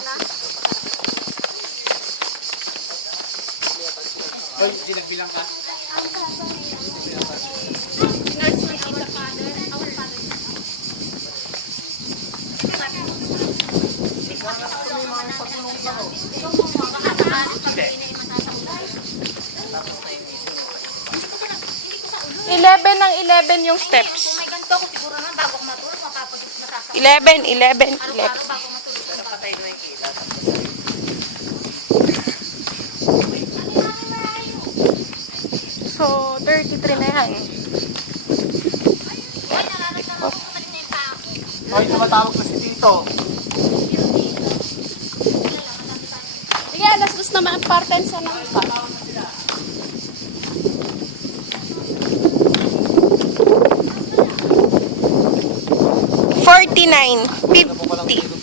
taas. Hoy, hindi nagbilang ka. Eleven ng eleven yung steps. Eleven, eleven, eleven. Patay na yung kila. So, 33 na yan. Ko. Hoy, tumatawag na si Tito. Sige, alas dos naman ang partensa ng car. Forty-nine,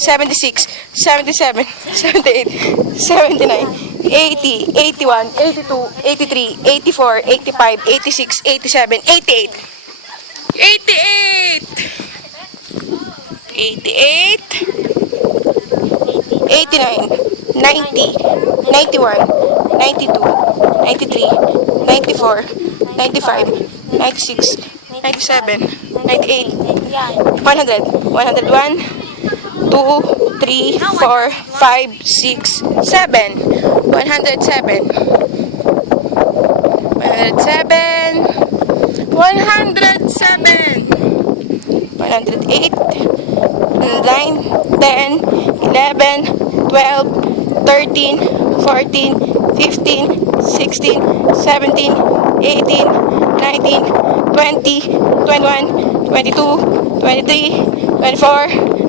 seventy-six, seventy-seven, seventy-eight, seventy-nine, eighty, eighty-one, eighty-two, eighty-three, eighty-four, eighty-five, eighty-six, eighty-seven, eighty-eight, eighty-eight, eighty-eight, eighty-nine, ninety, ninety-one, ninety-two, ninety-three, ninety-four, ninety-five, ninety-six, ninety-seven, ninety-eight, one hundred, one hundred one, two, three, four, five, six, seven, one hundred seven, one hundred seven, one hundred seven, one hundred eight, nine, ten, eleven, twelve, thirteen,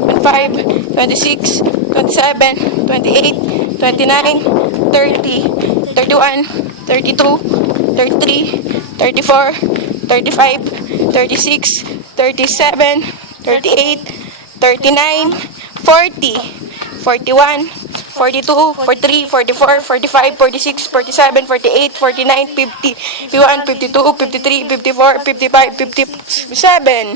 fourteen, fifteen, sixteen, seventeen, eighteen, nineteen, twenty, twenty-one, twenty-two, twenty-three, twenty-four, twenty-five, twenty-six, twenty-seven, twenty-eight, twenty-nine, thirty, thirty-one, thirty-two, thirty-three, thirty-four, thirty-five, thirty-six, thirty-seven, thirty-eight, thirty-nine, forty, forty-one, 42, 43, 44, 45, 46, 47, 48, 49, 50, 51, 52, 53, 54, 55, 57,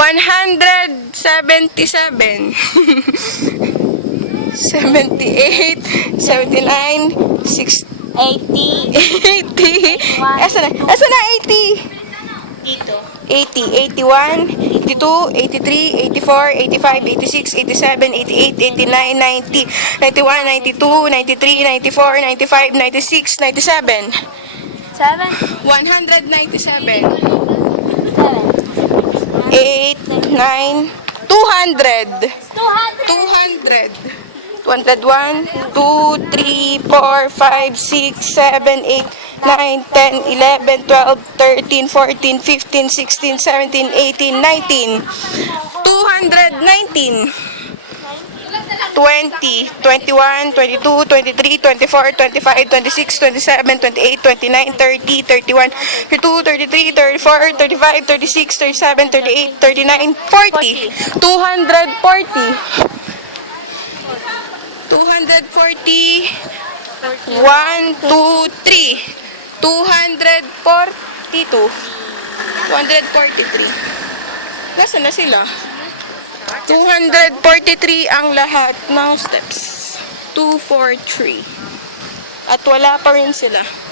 177. 78, 79, 60, eighty, 80. Asa na? Asa na 80? dito. 80, 81, 82, 83, 84, 85, 86, 87, 88, 89, 90, 91, 92, 93, 94, 95, 96, 97. Seven, 197. seven, 8, 9, 200. two hundred. 200. 201, 2, 3, 4, 5, 6, 7, 8, 9, 10, 11, 12, 13, 14, 15, 16, 17, 18, 19. 219. 20, 21, 22, 23, 24, 25, 26, 27, 28, 29, 30, 31, 32, 33, 34, 35, 36, 37, 38, 39, 40. 240. 240. 1, 2, 3. 242. 243. Nasaan na sila? 243 ang lahat ng steps. 2, 4, 3. At wala pa rin sila.